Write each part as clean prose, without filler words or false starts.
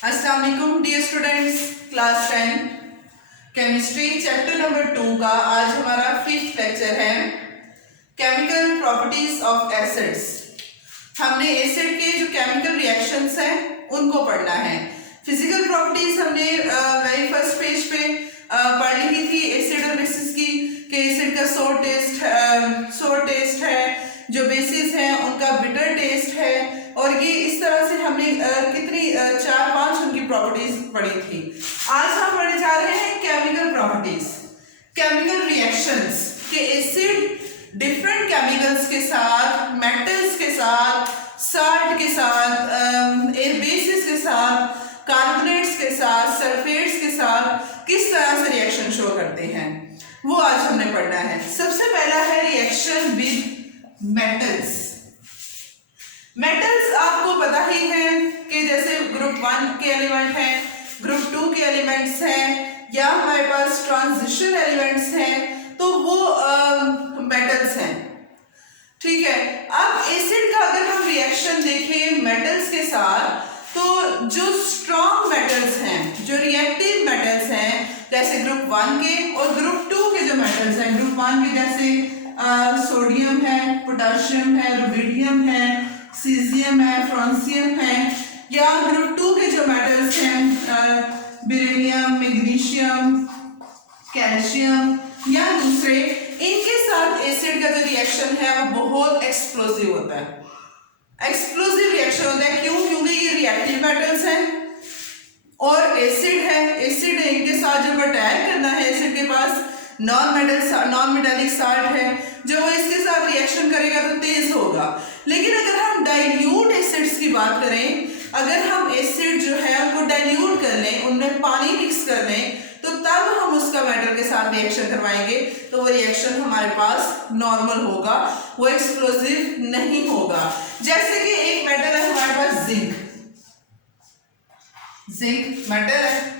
अस्सलाम वालेकुम dear students, class 10 chemistry chapter number 2 का आज हमारा 5th लेक्चर है केमिकल प्रॉपर्टीज ऑफ एसिड्स। हमने एसिड के जो केमिकल रिएक्शंस हैं उनको पढ़ना है। फिजिकल प्रॉपर्टीज हमने वेरी फर्स्ट पेज पे पढ़ ली थी एसिड और बेसिस की, कि एसिड का सोर टेस्ट है, जो बेसिस है उनका बिटर टेस्ट है, और ये इस तरह से हमने कितनी 4-5 उनकी प्रॉपर्टीज पढ़ी थी। आज हम पढ़ने जा रहे हैं केमिकल प्रॉपर्टीज, केमिकल रिएक्शंस के एसिड डिफरेंट केमिकल्स के साथ, मेटल्स के साथ, साल्ट के साथ, बेसिस के साथ, कार्बोनेट्स के साथ, सल्फेट्स के साथ किस तरह से रिएक्शन शो करते हैं, वो आज हमने पढ़ना है। सबसे पहला है रिएक्शन विद मेटल्स। मेटल्स आपको पता ही है कि जैसे ग्रुप 1 के एलिमेंट हैं, ग्रुप 2 के एलिमेंट्स हैं, या हमारे पास ट्रांजिशन एलिमेंट्स हैं, तो वो मेटल्स हैं। ठीक है, अब एसिड का अगर हम रिएक्शन देखें मेटल्स के साथ, तो जो स्ट्रॉन्ग मेटल्स हैं, जो रिएक्टिव मेटल्स हैं, जैसे ग्रुप 1 के और ग्रुप 2 के जो मेटल्स हैं, ग्रुप 1 के जैसे सोडियम है, पोटाशियम है, रुबिडियम है, सीजियम है, फ्रांसियम है, या ग्रुप 2 के जो मेटल्स हैं बेरिलियम, मैग्नीशियम, कैल्शियम या दूसरे, इनके साथ एसिड का जो रिएक्शन है वो बहुत एक्सप्लोसिव होता है। एक्सप्लोसिव रिएक्शन होता है, क्यों? क्योंकि ये रिएक्टिव मेटल्स हैं और एसिड है। एसिड है, इनके साथ जब अटैक करना है, एसिड के पास नॉन मेटालिक साल्ट है, जो वो इसके साथ रिएक्शन करेगा तो तेज होगा। लेकिन अगर हम डाइल्यूट एसिड्स की बात करें, अगर हम एसिड जो है उनको डाइल्यूट कर लें, उनमें पानी मिक्स कर लें, तो तब हम उसका मेटल के साथ रिएक्शन करवाएंगे, तो वो रिएक्शन हमारे पास नॉर्मल होगा, वो एक्सप्लोसिव नहीं होगा। जैसे कि एक मेटल है हमारे पास जिंक मेटल है,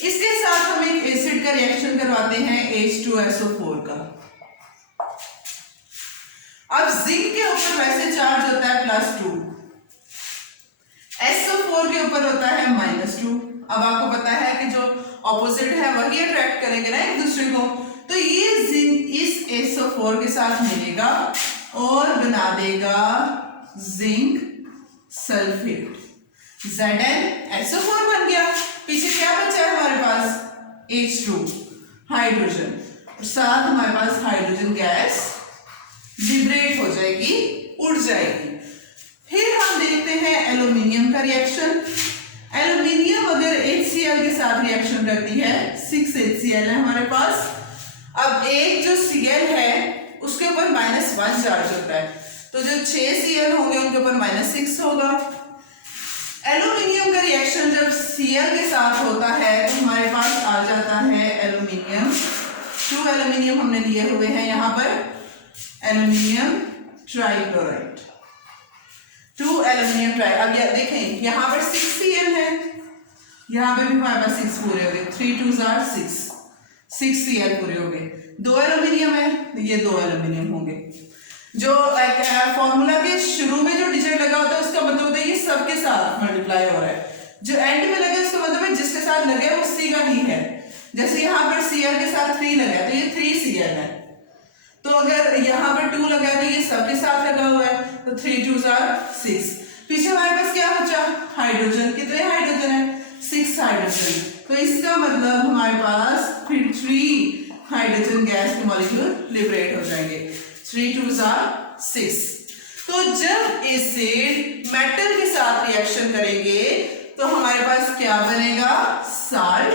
इसके साथ हम एक एसिड का रिएक्शन करवाते हैं H2SO4 का। अब जिंक के ऊपर वैसे चार्ज होता है +2, SO4 के ऊपर होता है -2। अब आपको पता है कि जो ऑपोजिट है वही अट्रैक्ट करेंगे ना एक दूसरे को, तो ये जिंक इस SO4 के साथ मिलेगा और बना देगा जिंक सल्फेट, ZnSO4 बन गया। पीछे क्या बचा है हमारे पास? H2 हाइड्रोजन, और साथ हमारे पास हाइड्रोजन गैस लिबरेट हो जाएगी, उड़ जाएगी। फिर हम देखते हैं एल्यूमिनियम का रिएक्शन। एल्यूमिनियम अगर HCl के साथ रिएक्शन करती है, 6HCl है हमारे पास। अब एक जो Cl है उसके ऊपर -1 चार्ज होता है, तो जो 6 Cl होंगे उनके ऊपर -6 होगा। एल्यूमिनियम का रिएक्शन जब Cl के साथ होता है तो हमारे पास आ जाता है एल्यूमिनियम, 2 एल्यूमिनियम हमने लिए हुए हैं यहाँ पर, एल्यूमिनियम ट्राइक्लोराइड, 2 एल्यूमिनियम ट्राई। अब ये देखें यहाँ पर 6Cl है, यहाँ पे भी हमारे पास 6 पूरे हो गए, 3 2s are 6 Cl पूरे हो गए। 2 एल्यूमिनियम है, ये 2 एल्यूमिनियम होंगे। जो फॉर्मूला के शुरू में जो डिजिट लगा होता है उसका मतलब होता है ये सबके साथ मल्टीप्लाई हो रहा है, जो एंड में लगा उसका मतलब है जिसके साथ लगे वो सी का ही है। जैसे यहाँ पर Cl के साथ 3 लगा है तो ये 3Cl है, तो अगर यहाँ पर 2 लगा है तो ये सबके साथ लगा हुआ है, तो 3 2s are 6। पीछे हमारे पास क्या बचा? हाइड्रोजन। कितने हाइड्रोजन है? 6 हाइड्रोजन, तो इसका मतलब हमारे पास फिर 3 हाइड्रोजन गैस के मॉलिक्यूल लिबरेट हो जाएंगे, 3 2s are 6। तो जब एसिड मेटल के साथ रिएक्शन करेंगे तो हमारे पास क्या बनेगा? साल्ट,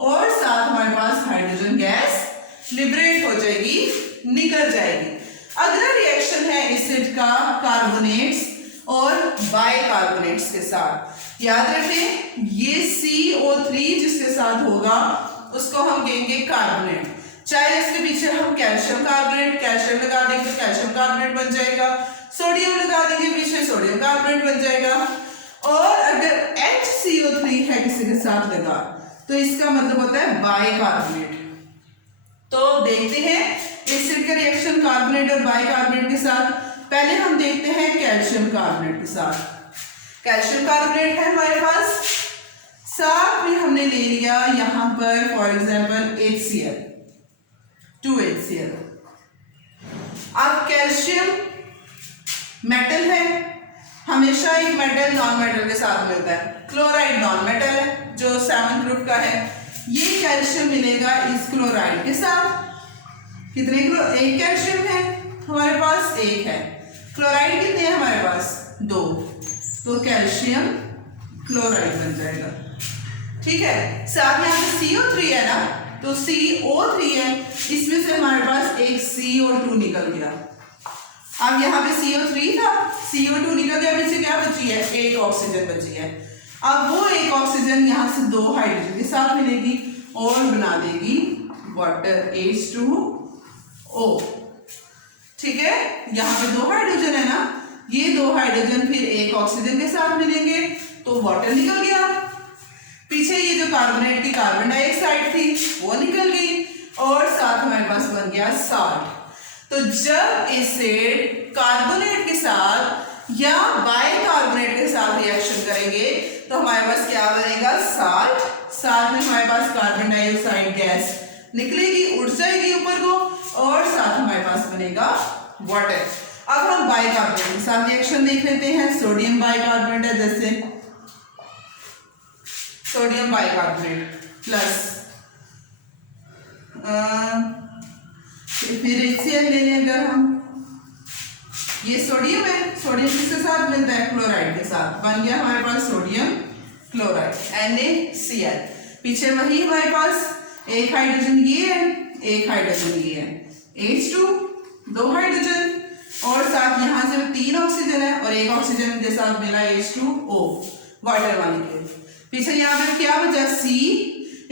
और साथ हमारे पास हाइड्रोजन गैस लिबरेट हो जाएगी, निकल जाएगी। अगला रिएक्शन है एसिड का कार्बोनेट्स और बाइकार्बोनेट्स के साथ। याद रखें ये CO3 जिसके साथ होगा उसको हम कहेंगे कार्बोनेट। चाहे इसके पीछे हम कैल्शियम कार्बोनेट, कैल्शियम लगा देंगे तो कैल्शियम कार्बोनेट बन जाएगा, सोडियम लगा देंगे पीछे सोडियम कार्बोनेट बन जाएगा, और अगर HCO3 है किसी के साथ लगा तो इसका मतलब होता है बाइकार्बोनेट। तो देखते हैं एसिड का रिएक्शन कार्बोनेट और बाइकार्बोनेट के साथ। पहले हम देखते हैं कैल्शियम कार्बोनेट के साथ। कैल्शियम कार्बोनेट है हमारे पास, साथ में हमने ले लिया यहां पर फॉर एग्जाम्पल HCl, 2HCl। अब कैल्शियम मेटल है, हमेशा एक मेटल नॉन मेटल के साथ मिलता है। क्लोराइड नॉन मेटल है जो 7 ग्रुप का है। ये कैल्शियम मिलेगा इस क्लोराइड के साथ। कितने एक कैल्शियम है हमारे पास, एक है। क्लोराइड कितने हैं हमारे पास, 2, तो कैल्शियम क्लोराइड बन जाएगा। ठीक है, साथ में यहाँ पे CO3 है ना, तो CO3 है, इसमें से हमारे पास एक CO2 निकल गया। अब यहाँ पे CO3 था, CO2 निकल गया, पीछे क्या बची है, एक ऑक्सीजन बची है। अब वो एक ऑक्सीजन यहाँ से 2 हाइड्रोजन के साथ मिलेगी और बना देगी वाटर H2O। ठीक है, यहाँ पे 2 हाइड्रोजन है ना, ये 2 हाइड्रोजन फिर एक ऑक्सीजन के साथ मिलेंगे तो वाटर निकल गया। पीछे ये जो कार्बोनेट की कार्बन डाइऑक्साइड थी वो निकल गई और साथ हमारे पास बन गया साल्ट। तो जब एसिड कार्बोनेट के साथ या बाइकार्बोनेट के साथ रिएक्शन करेंगे तो हमारे पास क्या बनेगा, साल्ट। साथ में हमारे पास कार्बन डाइऑक्साइड गैस निकलेगी, उड़ जाएगी ऊपर को और साथ हमारे पास बनेगा वाटर। अब हम बाइकार्बोनेट के साथ रिएक्शन देख लेते हैं। सोडियम बाइकार्बोनेट है, जैसे सोडियम बाइकार्बोनेट प्लस फिर HCl ले लें अगर हम, ये सोडियम है, सोडियम किसके साथ मिलता है, क्लोराइड के साथ, बन गया हमारे पास सोडियम क्लोराइड NaCl। पीछे वही हमारे पास एक हाइड्रोजन ये है, एक हाइड्रोजन ये है, H2, 2 हाइड्रोजन और साथ यहाँ से 3 ऑक्सीजन है और एक ऑक्सीजन के साथ मिला H2O वाटर वाले के। पीछे यहाँ पे क्या बचा, C,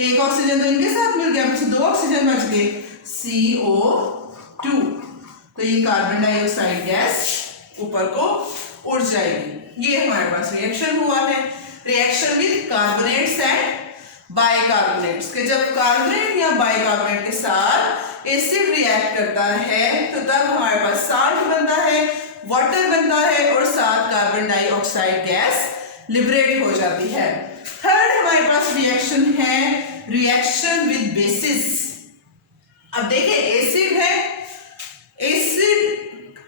एक ऑक्सीजन तो इनके साथ मिल गया, पीछे 2 ऑक्सीजन बच गए, CO2। तो ये कार्बन डाइऑक्साइड गैस ऊपर को उड़ जाएगी। ये हमारे पास रिएक्शन हुआ है, reaction with carbonates and bicarbonates के। जब कार्बोनेट या बाइकार्बोनेट के साथ एसिड रिएक्ट करता है तो तब हमारे पास साल्ट बनता है, वाटर बनता है और साथ कार्बन डाइऑक्साइड गैस लिबरेट हो जाती है। थर्ड हमारे पास रिएक्शन है रिएक्शन विद बेसिस। अब देखिए एसिड है, एसिड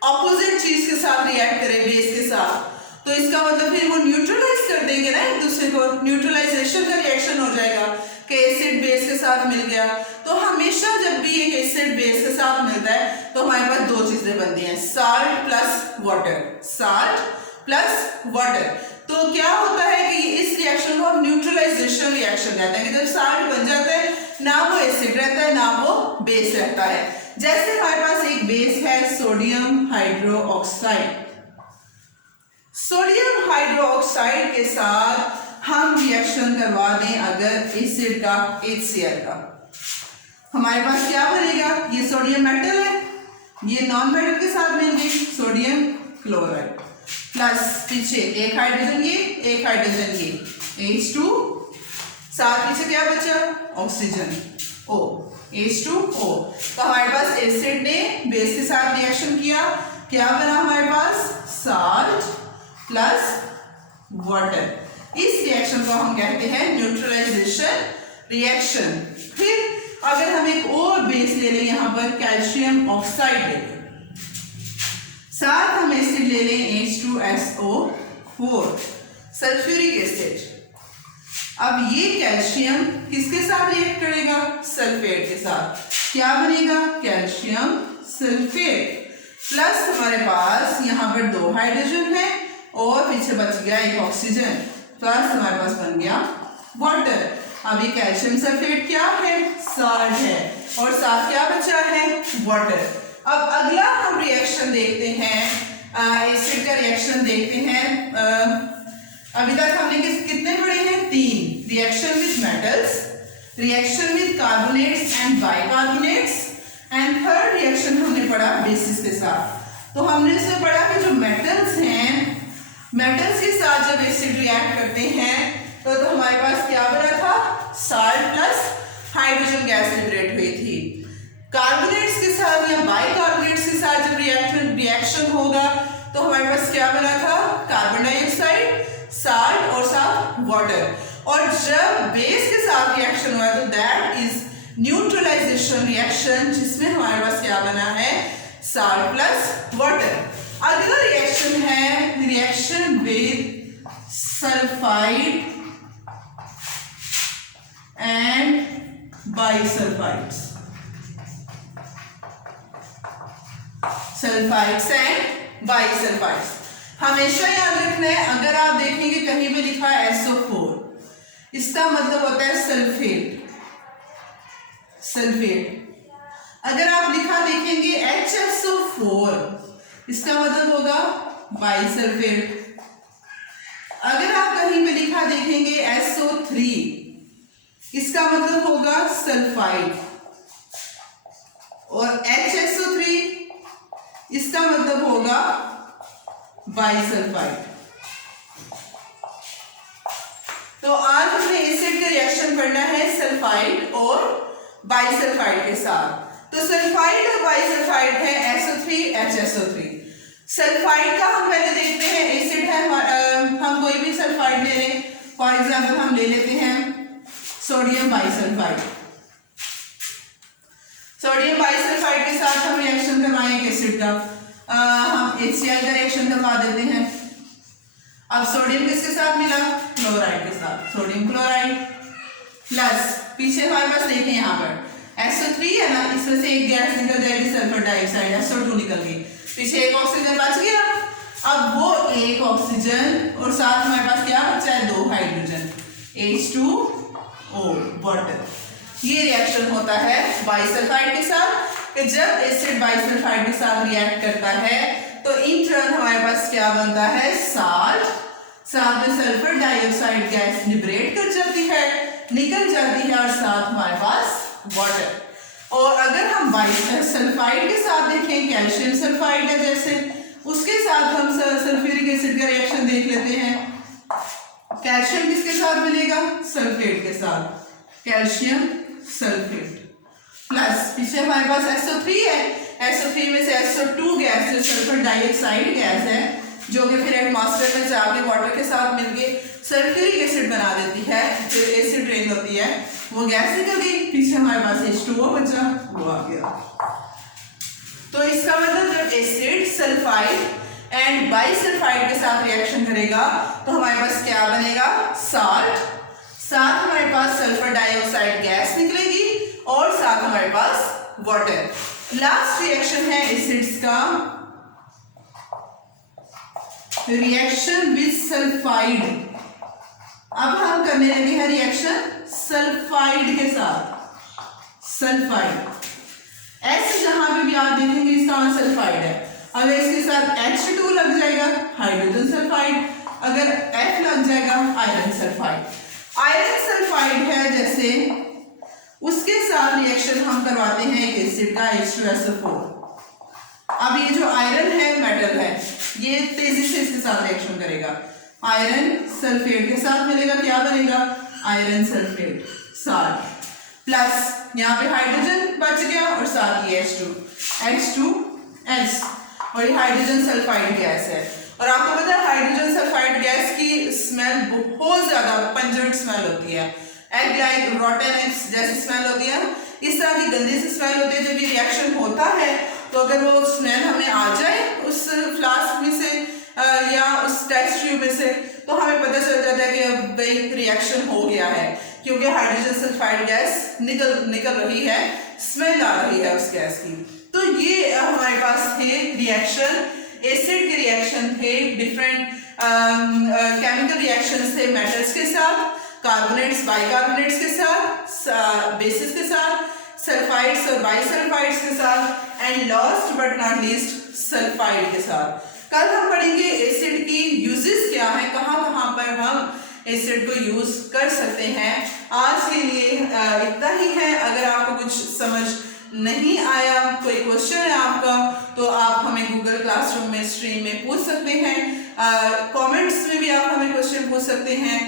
ऑपोजिट चीज के साथ रिएक्ट करे बेस के साथ, तो इसका मतलब फिर वो न्यूट्रलाइज कर देंगे ना एक दूसरे को, न्यूट्रलाइजेशन का रिएक्शन हो जाएगा कि एसिड बेस के साथ मिल गया। तो हमेशा जब भी एक एसिड बेस के साथ मिलता है तो हमारे पास 2 चीजें बनती हैं, salt plus water, salt plus water. तो क्या होता है कि इस रिएक्शन को हम न्यूट्रलाइजेशन रिएक्शन कहते हैं कि जब साल्ट बन जाता है ना वो एसिड रहता है ना वो बेस रहता है। जैसे हमारे पास एक बेस है सोडियम हाइड्रोक्साइड, सोडियम हाइड्रोक्साइड के साथ हम रिएक्शन करवा दें अगर एसिड का HCl का, हमारे पास क्या बनेगा, ये सोडियम मेटल है, ये नॉन मेटल के साथ मिलके सोडियम क्लोराइड प्लस पीछे एक हाइड्रोजन ये, एक हाइड्रोजन ये, H2, साथ पीछे क्या बचा, ऑक्सीजन O, H2O। तो हमारे पास एसिड ने बेस के साथ रिएक्शन किया, क्या बना हमारे पास, साल्ट प्लस वाटर। इस रिएक्शन को हम कहते हैं न्यूट्रलाइजेशन रिएक्शन। फिर अगर हम एक और बेस ले लें, यहां पर कैल्शियम ऑक्साइड ले लें, साथ हम एसिड ले लें H2SO4, सल्फ्यूरिक एसिड। अब ये कैल्शियम किसके साथ रिएक्ट करेगा, सल्फेट के साथ, क्या बनेगा, कैल्शियम सल्फेट प्लस हमारे पास यहाँ पर 2 हाइड्रोजन है और पीछे बच गया एक ऑक्सीजन, प्लस हमारे पास बन गया वाटर। अब ये कैल्शियम सल्फेट क्या है, साल्ट है और साथ क्या बचा है, वाटर। अब अगला हम रिएक्शन देखते हैं, एसिड का रिएक्शन देखते हैं। अभी तक हमने कितने पढ़े हैं, 3, reaction with metals, reaction with carbonates and bicarbonates and third reaction हमने पढ़ा बेसिस के साथ। तो हमने इसमें पढ़ा कि जो मेटल्स हैं, मेटल्स के साथ जब एसिड रिएक्ट करते हैं तो हमारे पास क्या बना था, salt plus hydrogen gas liberate हुई थी। कार्बोनेट्स के साथ या बाइकार्बोनेट्स के साथ जब रिएक्शन होगा तो हमारे पास क्या बना था, कार्बन डाइऑक्साइड, साल्ट और साथ वाटर। और जब बेस के साथ रिएक्शन हुआ तो दैट इज न्यूट्रलाइजेशन रिएक्शन, जिसमें हमारे पास क्या बना है, साल्ट प्लस वाटर। अगला रिएक्शन है reaction with sulphide and bisulphides, sulphides and bisulphides. हमेशा याद रखना है, अगर आप देखेंगे कहीं पे लिखा है SO4, इसका मतलब होता है सल्फेट, सल्फेट। अगर आप लिखा देखेंगे HSO4, इसका मतलब होगा बाइसल्फेट। अगर आप कहीं पे लिखा देखेंगे SO3, इसका मतलब होगा सल्फाइड, और HSO3 इसका मतलब होगा बाइसल्फाइड। तो आज हमें एसिड का रिएक्शन पढ़ना है सल्फाइड और बाइसल्फाइड के साथ। तो सल्फाइड और बाइसल्फाइड है SO3 HSO3। सल्फाइड का हम पहले देखते हैं, एसिड है, हम कोई भी सल्फाइड ले लें, फॉर एग्जाम्पल हम ले लेते हैं सोडियम बाइसल्फाइड। सोडियम बाइसल्फाइड के साथ हम रिएक्शन करवाएंगे एसिड का, हम HCl का रिएक्शन करवा देते हैं। अब सोडियम किसके साथ मिला, क्लोराइड के साथ, सोडियम क्लोराइड प्लस, पीछे हमारे पास देखें यहाँ पर SO3 है ना, इसमें से एक गैस निकल जाएगी सल्फर डाइऑक्साइड, SO2 निकल गई, पीछे एक ऑक्सीजन बच गया। अब वो एक ऑक्सीजन और साथ हमारे पास क्या बचा है, 2 हाइड्रोजन, H2O वाटर। ये रिएक्शन होता है बाइसल्फाइड के साथ। जब एसिड बाइसल्फाइड के साथ रिएक्ट करता है तो इन टर्न हमारे पास क्या बनता है, साल्ट, साथ में सल्फर डाइऑक्साइड गैस लिबरेट कर जाती है, निकल जाती है, और साथ हमारे पास वाटर। और अगर हम सल्फाइड के साथ देखें, कैल्शियम सल्फाइड है जैसे, उसके साथ हम सल्फ्यूरिक एसिड का रिएक्शन देख लेते हैं। कैल्शियम किसके साथ मिलेगा, सल्फेट के साथ, कैल्शियम सल्फेट प्लस, पीछे हमारे पास SO3 है, SO3 में से SO2 गैस जो सल्फर डाइऑक्साइड गैस है, जो कि फिर एटमॉस्फेयर में जाके वाटर के साथ मिलके सल्फ्यूरिक एसिड बना देती है, जो एसिड रेन होती है, वो गैस निकल गई, पीछे हमारे पास H2O बचा, वो आ गया। तो इसका मतलब जब एसिड सल्फाइड एंड बाइसल्फाइड के साथ रिएक्शन करेगा तो हमारे पास क्या बनेगा, साल्ट, साथ हमारे पास सल्फर डाइऑक्साइड गैस निकलेगी, और साथ हमारे पास वाटर। लास्ट रिएक्शन है एसिड्स का रिएक्शन विद सल्फाइड। अब हम करने लगे हैं रिएक्शन सल्फाइड के साथ, सल्फाइड S जहां पे भी आप देखेंगे इसका सल्फाइड है। अगर इसके साथ H2 लग जाएगा हाइड्रोजन सल्फाइड, अगर F लग जाएगा आयरन सल्फाइड। आयरन सल्फाइड है जैसे, उसके साथ रिएक्शन हम करवाते हैं एक एसिड का H2SO4। अब ये जो आयरन है मेटल है, ये तेजी से इसके साथ रिएक्शन करेगा, आयरन सल्फेट के साथ मिलेगा, क्या बनेगा, आयरन सल्फेट, साल्ट प्लस, यहाँ पे हाइड्रोजन बच गया और साथ ये H2S, और ये हाइड्रोजन सल्फाइड गैस है। और आपको पता है हाइड्रोजन सल्फाइड गैस की स्मेल बहुत ज्यादा पंजेंट स्मेल होती है, एग लाइक रॉटन एग्स जैसी स्मेल होती है, इस तरह की गंदी सी स्मेल होती है। जब ये रिएक्शन होता है तो अगर वो स्मेल हमें आ जाए उस फ्लास्क में से या उस टेस्ट ट्यूब में से, तो हमें पता चल जाता है कि अब भाई रिएक्शन हो गया है, क्योंकि हाइड्रोजन सल्फाइड गैस निकल रही है, स्मेल आ रही है उस गैस की। तो ये हमारे पास थे रिएक्शन, एसिड के रिएक्शन थे, डिफरेंट केमिकल रिएक्शंस थे मेटल्स के साथ, कार्बोनेट्स बाइकार्बोनेट्स के साथ, बेसिस के साथ, सल्फाइड्स और बाइसल्फाइड्स के साथ, and last but not least sulphide के साथ। कल हम पढ़ेंगे एसिड की यूजेस क्या है, कहाँ पर हम एसिड को यूज कर सकते हैं। आज के लिए इतना ही है। अगर आपको कुछ समझ नहीं आया, कोई क्वेश्चन है आपका, तो आप हमें गूगल क्लासरूम में स्ट्रीम में पूछ सकते हैं, कमेंट्स में भी आप हमें क्वेश्चन पूछ सकते हैं।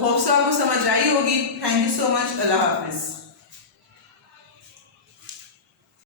होप्स आपको समझ आई होगी। Thank you so much. Allah Hafiz.